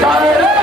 Valeu!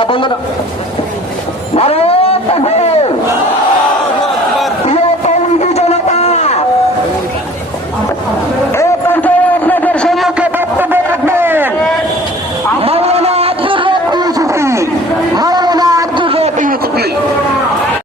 Ah, pues, La.